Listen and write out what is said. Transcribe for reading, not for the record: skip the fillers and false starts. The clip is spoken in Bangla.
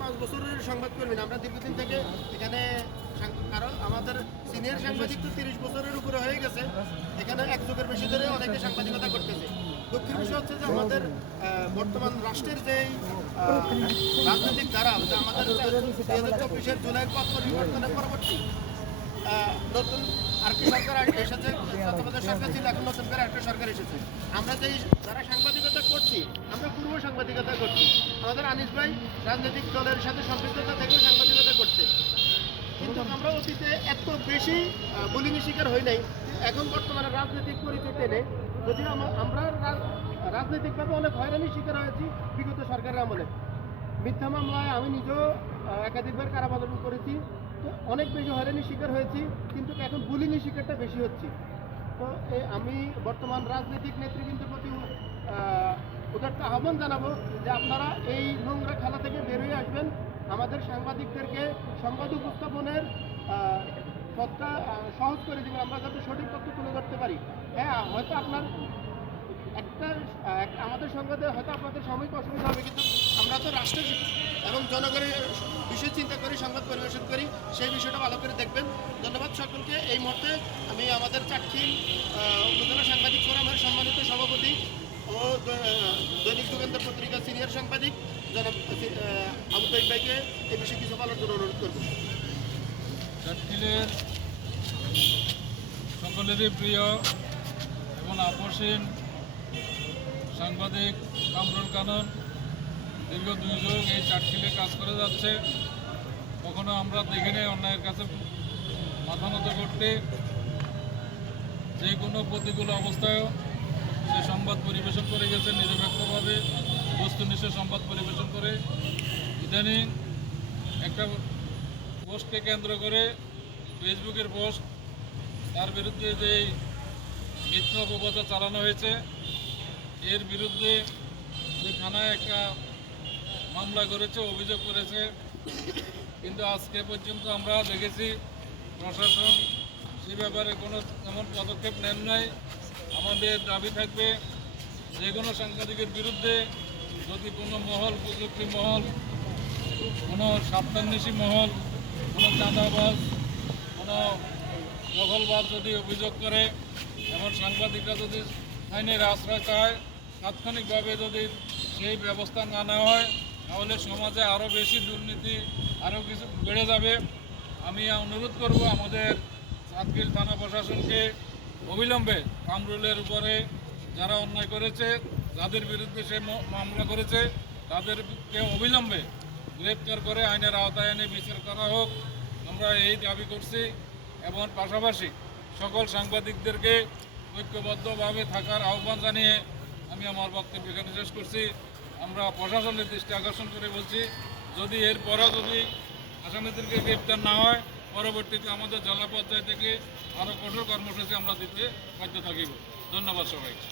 5 বছরের সংবাদকর্মী না, আমরা দীর্ঘদিন থেকে এখানে কারণ আমাদের সিনিয়র সাংবাদিক তো 30 বছরের উপরে হয়ে গেছে। এখানে এক যুগের বেশি ধরে অনেকে সাংবাদিকতা করতেছে। দুঃখের বিষয় হচ্ছে যে আমাদের বর্তমান রাষ্ট্রের যে রাজনৈতিক ধারা, আমাদের 2024 জুলাইয়ের পথ পরিবর্তনের পরবর্তী নতুন আরেকটি সরকার এসেছে, তত্ত্বাবধায়ক সরকার ছিল, এখন নতুন করে একটা সরকার এসেছে। আমরা যেই যারা সাংবাদিকতা করছি, আমরা পূর্ব সাংবাদিকতা করছি। আমাদের আনিস ভাই রাজনৈতিক দলের সাথে সম্পৃক্ততা থেকেও সাংবাদিকতা করছে, কিন্তু আমরা অতীতে এত বেশি বুলিংয়ের শিকার হই নাই। এখন বর্তমানে রাজনৈতিক পরিচয় টেনে যদিও আমরা রাজনৈতিকভাবে অনেক হয়রানির শিকার হয়েছি বিগত সরকারের আমলে। মিথ্যা মামলায় আমি নিজেও একাধিকবার কারাবরণ করেছি, তো অনেক বেশি হয়রানির শিকার হয়েছি, কিন্তু এখন বুলিংয়ের শিকারটা বেশি হচ্ছে। তো আমি বর্তমান রাজনৈতিক নেতৃবৃন্দের প্রতি ওদেরকে আহ্বান জানাবো যে আপনারা এই নোংরা খেলা থেকে বেরোয় আসবেন, আমাদের সাংবাদিকদেরকে সংবাদ উপস্থাপনের পথটা সহজ করে দেবেন, আমরা যাতে সঠিক তথ্য তুলে ধরতে পারি। হ্যাঁ, হয়তো আপনার আমাদের সংবাদে হয়তো আপনাদের সাময়িক অসুবিধা হবে, কিন্তু আমরা তো রাষ্ট্রের এবং জনগণের বিষয় চিন্তা করি সংবাদ পরিবেশন করি, সেই বিষয়টা ভালো করে দেখবেন। ধন্যবাদ সকলকে। এই মুহূর্তে আমি আমাদের চাটখিল উপজেলা সাংবাদিক ফোরামের সম্মানিত সভাপতি ও দৈনিক যুগান্তর পত্রিকা সিনিয়র সাংবাদিক জনাব আবু তৈব ভাইকে এই বিষয়ে কিছু বলার জন্য অনুরোধ করব। চাটখিলের সকলেরই প্রিয় এবং আপসীন সাংবাদিক কামরুল কানন দীর্ঘ 2 যুগ এই চাটখিলে কাজ করে যাচ্ছে। কখনো আমরা দেখিনি অন্যায়ের কাছে মাথা নত করতে, যে কোনো প্রতিকূল অবস্থায়ও সে সংবাদ পরিবেশন করে গেছে নিরপেক্ষভাবে, বস্তুনিষ্ঠ সংবাদ পরিবেশন করে। ইদানিং একটা পোস্টকে কেন্দ্র করে, ফেসবুকের পোস্ট, তার বিরুদ্ধে যে মিথ্যা অপপ্রচার চালানো হয়েছে, এর বিরুদ্ধে যে থানায় একটা মামলা করেছে, অভিযোগ করেছে, কিন্তু আজকে পর্যন্ত আমরা দেখেছি প্রশাসন সে ব্যাপারে কোনো এমন পদক্ষেপ নেন নাই। আমাদের দাবি থাকবে যে কোনো সাংবাদিকের বিরুদ্ধে যদি কোনো মহল, প্রযুক্তি মহল, কোনো স্বার্থান্বেষী মহল, কোনো চাঁদাবাজ, কোনো দখলবাজ যদি অভিযোগ করে, এমন সাংবাদিকরা যদি আইনের আশ্রয় চায়, তাৎক্ষণিকভাবে যদি সেই ব্যবস্থা না নেওয়া হয়, তাহলে সমাজে আরও বেশি দুর্নীতি, আরও কিছু বেড়ে যাবে। আমি অনুরোধ করব আমাদের চাটখিল থানা প্রশাসনকে অবিলম্বে কামরুলের উপরে যারা অন্যায় করেছে, যাদের বিরুদ্ধে সে মামলা করেছে, তাদেরকে অবিলম্বে গ্রেপ্তার করে আইনের আওতায় এনে বিচার করা হোক, আমরা এই দাবি করছি। এবং পাশাপাশি সকল সাংবাদিকদেরকে ঐক্যবদ্ধভাবে থাকার আহ্বান জানিয়ে আমি আমার বক্তব্য এখানে শেষ করছি। আমরা প্রশাসনের দৃষ্টি আকর্ষণ করে বলছি, যদি এরপরও যদি আসামিদেরকে গ্রেপ্তার না হয়, পরবর্তীতে আমাদের জেলা পর্যায় থেকে আরও কঠোর কর্মসূচি আমরা দিতে বাধ্য থাকিব। ধন্যবাদ সবাইকে।